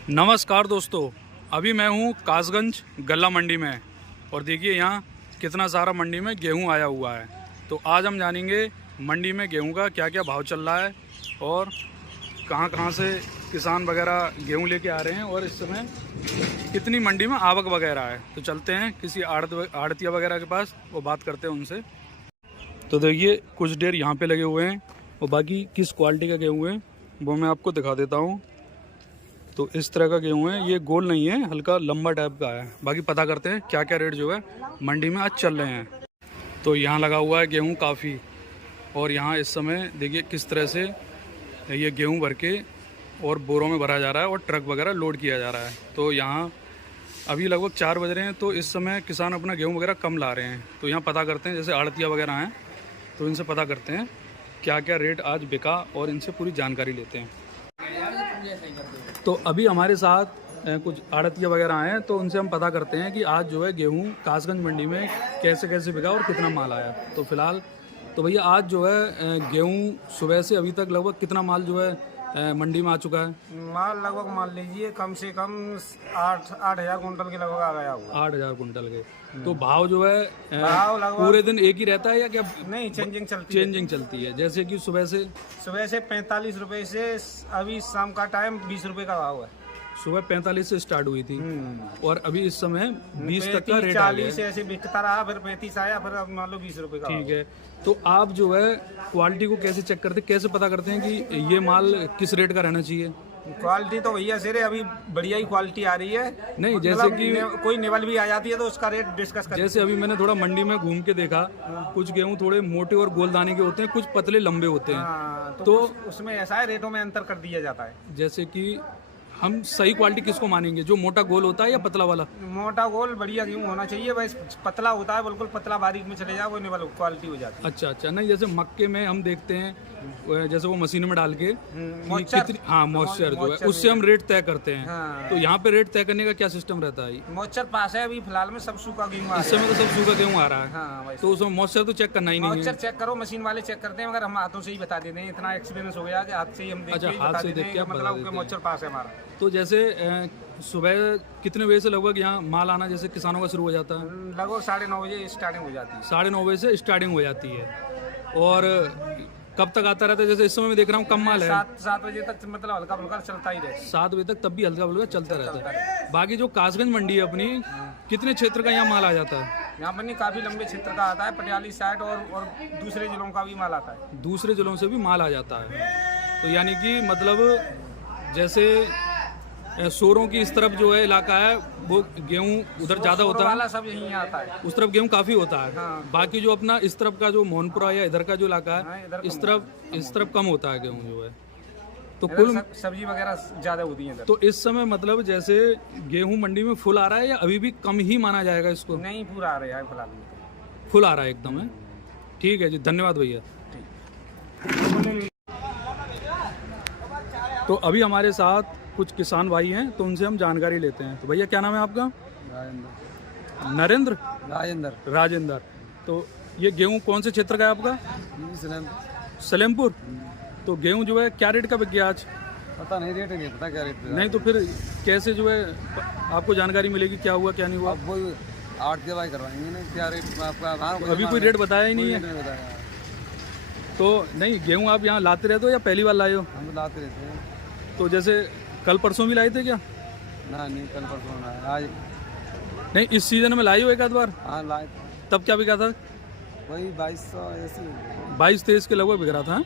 नमस्कार दोस्तों, अभी मैं हूँ कासगंज गल्ला मंडी में और देखिए यहाँ कितना सारा मंडी में गेहूँ आया हुआ है। तो आज हम जानेंगे मंडी में गेहूँ का क्या क्या भाव चल रहा है और कहाँ कहाँ से किसान वगैरह गेहूँ लेके आ रहे हैं और इस समय कितनी मंडी में आवक वगैरह है। तो चलते हैं किसी आड़तिया वगैरह के पास और बात करते हैं उनसे। तो देखिए कुछ ढेर यहाँ पे लगे हुए हैं और बाकी किस क्वालिटी का गेहूँ है वो मैं आपको दिखा देता हूँ। तो इस तरह का गेहूँ है, ये गोल नहीं है, हल्का लंबा टाइप का है। बाकी पता करते हैं क्या क्या रेट जो है मंडी में आज चल रहे हैं। तो यहाँ लगा हुआ है गेहूँ काफ़ी और यहाँ इस समय देखिए किस तरह से ये गेहूँ भर के और बोरों में भरा जा रहा है और ट्रक वगैरह लोड किया जा रहा है। तो यहाँ अभी लगभग 4 बज रहे हैं तो इस समय किसान अपना गेहूँ वगैरह कम ला रहे हैं। तो यहाँ पता करते हैं, जैसे आड़तिया वगैरह हैं तो इनसे पता करते हैं क्या क्या रेट आज बिका और इनसे पूरी जानकारी लेते हैं। तो अभी हमारे साथ कुछ आड़तिया वगैरह हैं तो उनसे हम पता करते हैं कि आज जो है गेहूं कासगंज मंडी में कैसे कैसे बिका और कितना माल आया। तो फिलहाल तो भैया आज जो है गेहूं सुबह से अभी तक लगभग कितना माल जो है मंडी में आ चुका है? माल लगभग मान लीजिए कम से कम 8,000 कुंटल के लगभग आ गया होगा। 8,000 कुंटल के। तो भाव जो है भाव लगभग पूरे दिन एक ही रहता है या क्या? नहीं, चेंजिंग चलती है। जैसे कि सुबह से 45 रुपए से अभी शाम का टाइम 20 रुपए का भाव है। सुबह 45 से स्टार्ट हुई थी और अभी इस समय 20 तक का रेट आ गया है। 40 ऐसे बिकता रहा, फिर 35 आया, फिर अब मान लो 20 रुपए का। ठीक है। तो आप जो है क्वालिटी को कैसे चेक करते हैं, कैसे पता करते हैं कि ये माल किस रेट का रहना चाहिए? क्वालिटी तो भैया सिरे अभी बढ़िया ही क्वालिटी आ रही है। नहीं, जैसे कि कोई निवल भी आ जाती है तो उसका रेट डिस्कस करते हैं। जैसे अभी मैंने थोड़ा मंडी में घूम के देखा, कुछ गेहूं थोड़े मोटे और गोल दाने के होते हैं, कुछ पतले लंबे होते हैं। तो उसमें ऐसा है, रेटों में अंतर कर दिया जाता है। जैसे कि हम सही क्वालिटी किसको मानेंगे, जो मोटा गोल होता है या पतला वाला? मोटा गोल बढ़िया गेहूं होना चाहिए। बस पतला होता है, बिल्कुल पतला बारीक में चले जाओ वो निवल क्वालिटी हो जाती है। अच्छा। नहीं, जैसे मक्के में हम देखते हैं जैसे वो मशीन में डाल के मॉइस्चर जो है उससे हम रेट तय करते हैं। तो यहाँ पे रेट तय करने का क्या सिस्टम रहता है? मॉइस्चर पास है अभी फिलहाल में, सब सूखा गेहूं इस समय तो सब सूखा गेहूं आ रहा है। हाँ, तो उसमें मॉइस्चर तो चेक करना ही नहीं है। मॉइस्चर चेक करो, मशीन वाले चेक करते हैं, मगर हम हाथों से ही बता देते हैं। इतना एक्सपीरियंस हो गया कि हाथ से ही हम अच्छा, हाथ से देख के मतलब मॉइस्चर पास है हमारा। तो जैसे सुबह कितने बजे से लगभग यहाँ माल आना जैसे किसानों का शुरू हो जाता है? लगभग 9:30 बजे स्टार्टिंग हो जाती है। 9:30 बजे से स्टार्टिंग हो जाती है और कब तक आता रहता है? जैसे इस समय मैं देख रहा हूँ कम माल है, 7 बजे तक मतलब हल्का फुल्का चलता ही रहता है। 7 बजे तक, तब भी हल्का फुल्का चलता रहता है। बाकी जो कासगंज मंडी है अपनी, कितने क्षेत्र का यहाँ माल आ जाता है? यहाँ पर काफी लंबे क्षेत्र का आता है, पटियाली साइड और दूसरे जिलों का भी माल आता है। दूसरे जिलों से भी माल आ जाता है। तो यानी कि मतलब जैसे सोरों की इस तरफ जो है इलाका है वो गेहूं उधर ज्यादा होता है, वाला सब यहीं आता है। उस तरफ गेहूं काफी होता है। हाँ। बाकी जो अपना इस तरफ का जो मोहनपुरा या इधर का जो इलाका है, हाँ, इस तरफ कम होता है गेहूं जो है। तो कुल सब्जी वगैरह ज्यादा होती है। तो इस समय मतलब जैसे गेहूं मंडी में फुल आ रहा है या अभी भी कम ही माना जाएगा इसको? नहीं, पूरा आ रहा है फिलहाल में, फुल आ रहा है एकदम है। ठीक है जी, धन्यवाद भैया। तो अभी हमारे साथ कुछ किसान भाई हैं तो उनसे हम जानकारी लेते हैं। तो भैया क्या नाम है आपका? नरेंद्र? राजेंद्र। तो ये गेहूं कौन से क्षेत्र का है आपका? सलेमपुर। तो गेहूं जो है क्या रेट का बिक गया आज? पता नहीं, रेट नहीं पता क्या रेट। नहीं तो फिर कैसे जो है आपको जानकारी मिलेगी क्या हुआ क्या नहीं हुआ? वो 8 के बाद करवाएंगे ना, क्या रेट आपका? अभी कोई रेट बताया ही नहीं है। तो नहीं, गेहूं आप यहाँ लाते रहते हो या पहली बार लाए हो? हम लाते रहते हैं। तो जैसे कल परसों भी लाए थे क्या? नहीं, कल परसों ना, आज नहीं, इस सीजन में लाई हो एक आध बार? हाँ, लाए। तब क्या बिका था? वही 2200 ऐसे 22-23 के लगभग बिक रहा था।